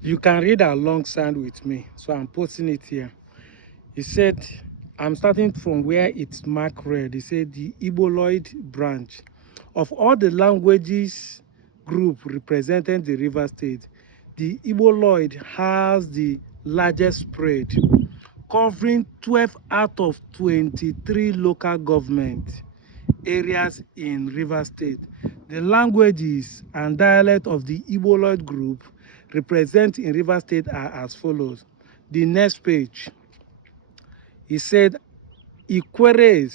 You can read alongside with me. So I'm posting it here. He said, I'm starting from where it's marked red. He said the Igboloid branch of all the languages group representing the River State, the Igboloid has the largest spread, covering 12 out of 23 local government areas in River State. The languages and dialect of the Igboloid group represented in River State are as follows. The next page, he said Ikwere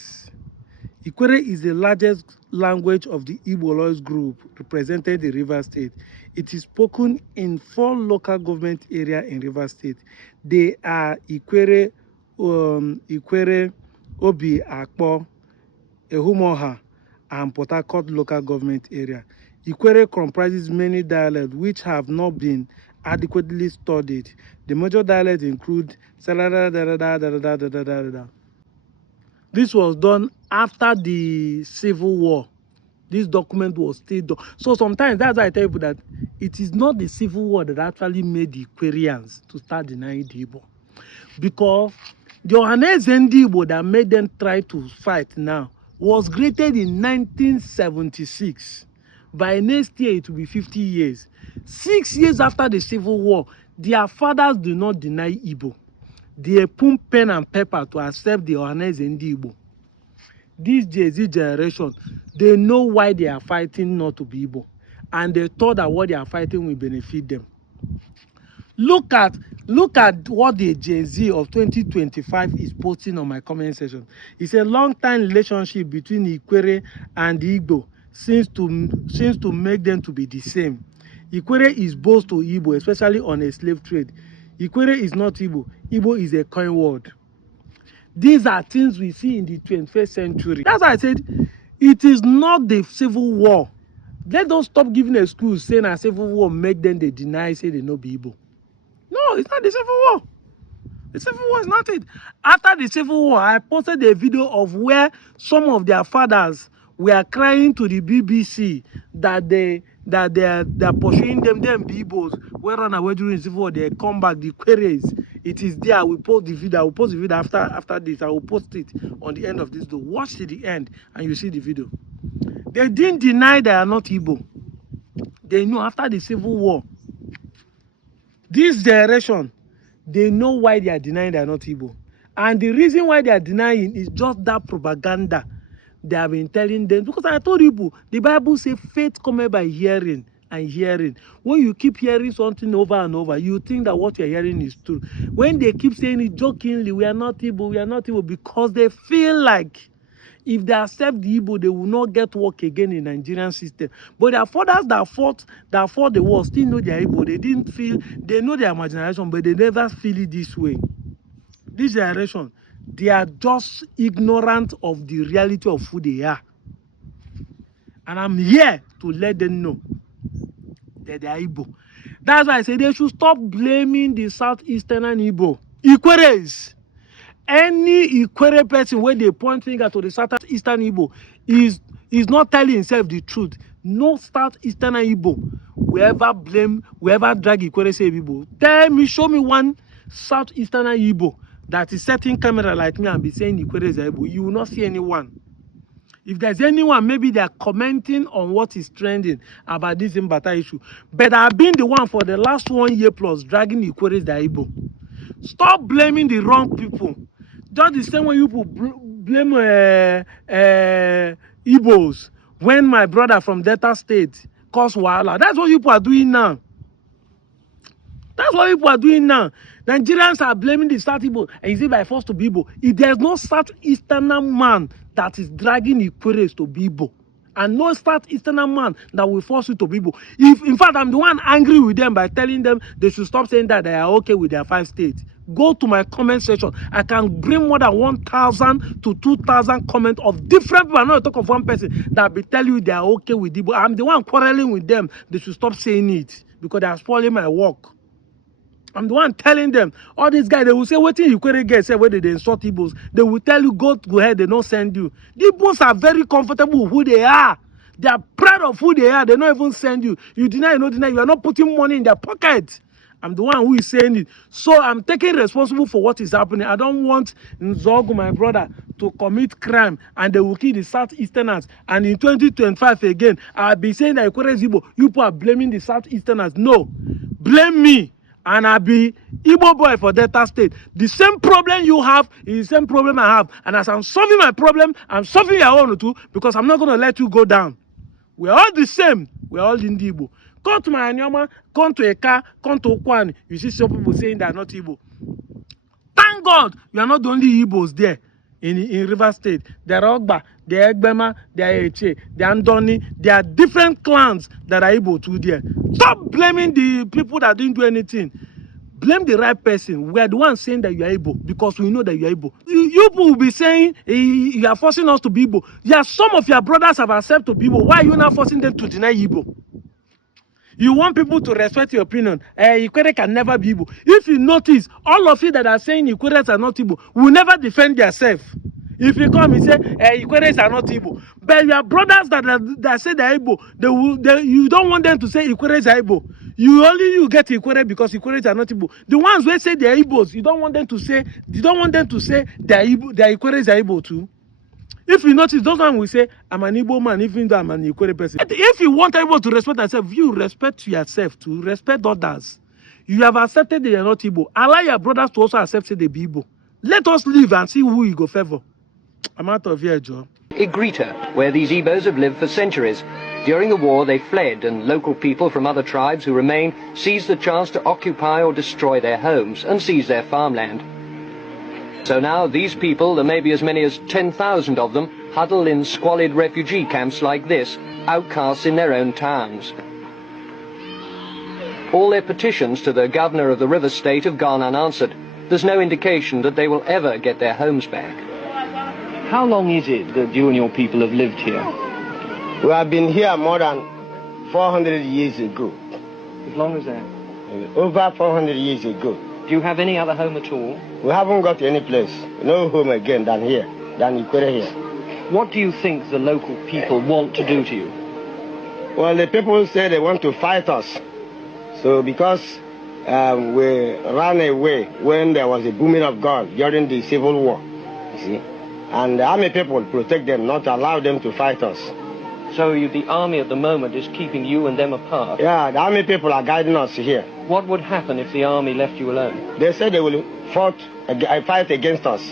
is the largest language of the Igbos group represented in River State. It is spoken in 4 local government areas in River State. They are Ikwere, Obi, Akpo, Ehumoha, and Port Harcourt local government area. Ikwere comprises many dialects which have not been adequately studied. The major dialects include this was done after the Civil War. This document was still done. So sometimes that's why I tell people that it is not the Civil War that actually made the Ikwerians to start denying the Igbo. Because the Ohaneze Igbo that made them try to fight now was created in 1976. By next year, it will be 50 years. 6 years after the Civil War, their fathers do not deny Igbo. They put pen and paper to accept the Ohaneze Igbo. This Jay-Z generation, they know why they are fighting not to be Igbo. And they thought that what they are fighting will benefit them. Look at what the Jay-Z of 2025 is posting on my comment section. It's a long-time relationship between Ikwere and the Igbo seems to make them to be the same. Ikwere is both to Igbo, especially on a slave trade. Ikwere is not Igbo. Igbo is a coin word. These are things we see in the 21st century. That's why I said it is not the Civil War. Let us stop giving excuse saying a Civil War make them they deny, say they no be Igbo. No, it's not the Civil War. The Civil War is not it. After the Civil War, I posted a video of where some of their fathers were crying to the BBC that they're pursuing them be Igbos. Where run away during the Civil War, they come back, the queries. It is there. I will post the video. I will post the video after this. I will post it on the end of this video. Watch to the end and you see the video. They didn't deny they are not Igbo. They know after the Civil War, this generation, they know why they are denying they are not Igbo. And the reason why they are denying is just that propaganda they have been telling them. Because I told you, the Bible says faith comes by hearing and hearing. When you keep hearing something over and over, you think that what you're hearing is true. When they keep saying it jokingly, we are not Igbo, because they feel like if they accept the Igbo, they will not get work again in Nigerian system. But their fathers that fought the war still know they are Igbo. They didn't feel, they know their imagination, but they never feel it this way. This generation, they are just ignorant of the reality of who they are. And I'm here to let them know that they are Igbo. That's why I say they should stop blaming the Southeastern and Igbo. Ikweres. Any Ikwere person where they point finger to the Southeastern Igbo is not telling himself the truth. No Southeastern Igbo will ever drag Ikwere say Igbo. Tell me, show me one Southeastern Igbo that is setting camera like me and be saying Ikwere is Igbo. You will not see anyone. If there's anyone, maybe they are commenting on what is trending about this Mbata issue. But I've been the one for the last 1 year plus dragging Ikwere as the Igbo. Stop blaming the wrong people. Just the same way you blame Igbos when my brother from Delta State caused wahala. That's what people are doing now. That's what people are doing now. Nigerians are blaming the South Igbo. And is it by force to be Igbo? If there's no Southeastern man that is dragging Ikweres to be Igbo, and no Southeastern man that will force you to be Igbo. If, in fact, I'm the one angry with them by telling them they should stop saying that they are okay with their 5 states. Go to my comment section. I can bring more than 1,000 to 2,000 comments of different people. I'm not talking of one person that be telling you they are okay with Igbo. I'm the one quarreling with them. They should stop saying it because they are spoiling my work. I'm the one telling them. All these guys, they will say, what you could get, say, whether they insult Igbos. They will tell you, go ahead, they don't send you. The Igbos are very comfortable with who they are. They are proud of who they are. They don't even send you. You deny, you don't deny. You are not putting money in their pocket. I'm the one who is saying it. So I'm taking responsible for what is happening. I don't want Nzogu, my brother, to commit crime and they will kill the Southeasterners. And in 2025 again, I'll be saying that Ikwere is Igbo. You people are blaming the Southeasterners. No, blame me. And I'll be Igbo boy for Delta State. The same problem you have is the same problem I have. And as I'm solving my problem, I'm solving your own too, because I'm not going to let you go down. We're all the same. We're all in the Igbo. Come to my Anyama, come to Eka, come to Okwan. You see some people saying they are not Igbo. Thank God you are not the only Igbos there in River State. There are Ogba, there are Egbema, there are Eche, there are Ndoni. There are different clans that are Igbo too there. Stop blaming the people that didn't do anything. Blame the right person. We are the ones saying that you are Igbo because we know that you are Igbo. You people will be saying you are forcing us to be Igbo. Yeah, some of your brothers have accepted to be Igbo. Why are you not forcing them to deny Igbo? You want people to respect your opinion. Ikwere can never be Igbo. If you notice, all of you that are saying Ikweres are not Igbo will never defend yourself. If you come and say Ikweres are not Igbo, but your brothers that say they're Igbo, you don't want them to say Ikweres are Igbo. You get Ikwere because Ikweres are not Igbo. The ones who say they're Igbos, you don't want them to say they're Igbo, they're Ikweres are Igbo too. If you notice, those ones will say, I'm an Igbo man, even though I'm an Ikwere person. If you want everyone to respect themselves, you respect yourself to respect others. You have accepted that you're not Igbo. Allow your brothers to also accept that they be Igbo. Let us live and see who you go favor. I'm out of here, Joe. Igbos, where these Igbos have lived for centuries. During the war, they fled, and local people from other tribes who remained seized the chance to occupy or destroy their homes and seize their farmland. So now these people, there may be as many as 10,000 of them, huddle in squalid refugee camps like this, outcasts in their own towns. All their petitions to the governor of the river state have gone unanswered. There's no indication that they will ever get their homes back. How long is it that you and your people have lived here? We have been here more than 400 years ago. As long as that? Over 400 years ago. Do you have any other home at all? We haven't got any place, no home again than here, than Ikwere here. What do you think the local people want to do to you? Well, the people say they want to fight us. So because we ran away when there was a booming of gun during the Civil War, you see, and the army people protect them, not allow them to fight us. So the army at the moment is keeping you and them apart? Yeah, the army people are guiding us here. What would happen if the army left you alone? They said they will fight against us.